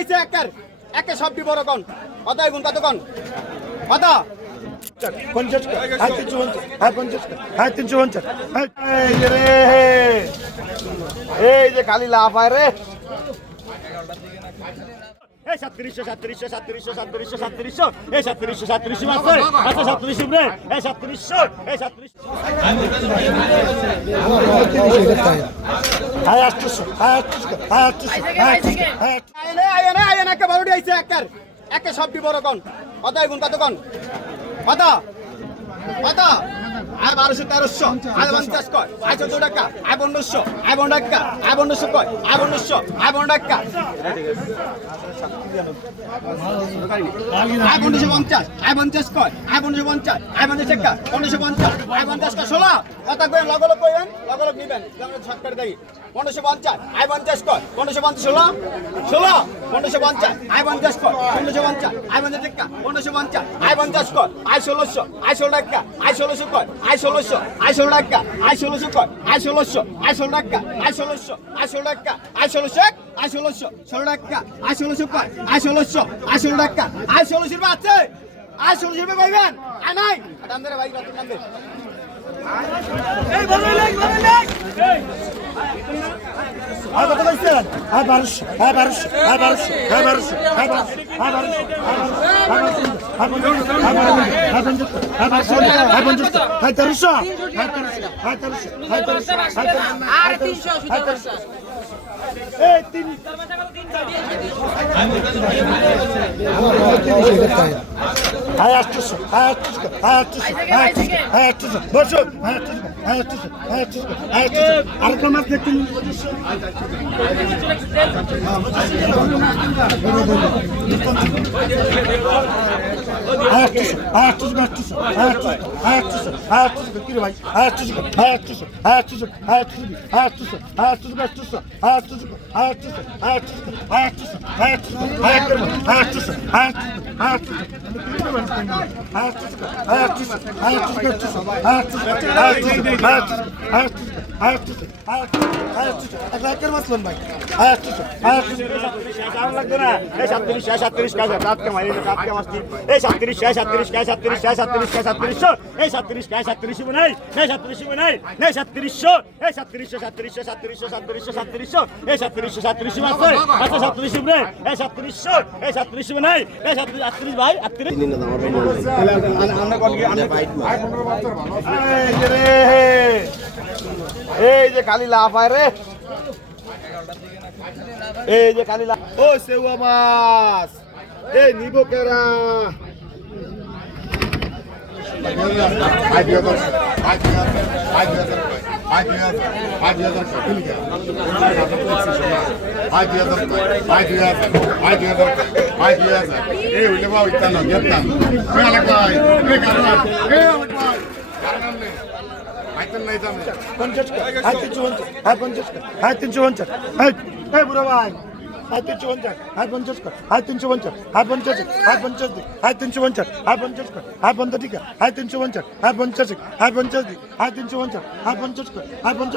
আইছে একে সবটি বড় কোন কত গুণ কত কোন কত 50 হাই 350 হাই 50 হাই 350 এই যে খালি লাভ হয় রে এই 3700 এই 3700 মাসে আচ্ছা 3700 রে এই 3700 হাই 800 আয়নে একে বড়টি আইছে একে সবটি বড় কোন কত গুণ কত কোন কত কত আর 1200 1300 আর 50 কয় আর 14 টাকা আর 1500 আর 15 টাকা আর 1500 কয় আর 1500 আর 15 টাকা আর 1550 আর 50 কয় আর 1550 আর 50 টাকা 1550 আর 50 কা 16 কথা কই লগলগ কইবেন লগলগ নিবেন আমরা ছটকার দেই 1550 আর 50 কয় 1550 16 1550 আর 50 কয় 1550 আর 50 টাকা 1550 আর 50 কয় আর 1600 আর 16 টাকা আর 1600 কয় আর 1600 আর 16 টাকা আর 1600 কয় আর 1600 আর 16 টাকা আর 1600 আর 16 টাকা আর 1600 আর 1600 16 টাকা আর 1600 কয় আর 1600 আর 16 টাকা আর 1600 রুপে আছে আর 1600 রুপে পাইবেন আর নাই দাম দে ভাই কত দাম দে এই ভালো লাগ আর কত কইছেন আর 1200 আর 1200 আর 1200 আর 1200 আর 1200 এই 3 হাই 800 হাই 800 হাই 800 হাই 800 বসো হাই 800 হাই 800 হাই 800 আর কোন মাছ দেখতে এই যে খালি লাভ হয় রে এই যে খালি লাভ ও সেউয়া মাছ এই নিব কেরা বুড়ো ভাই হাই 350 হাই 50 হাই 350 হাই 50 হাই 50 হাই 350 হাই 50 হাই 50 ঠিক হাই 350 হাই 50 হাই 50 হাই 350 হাই 50 হাই 50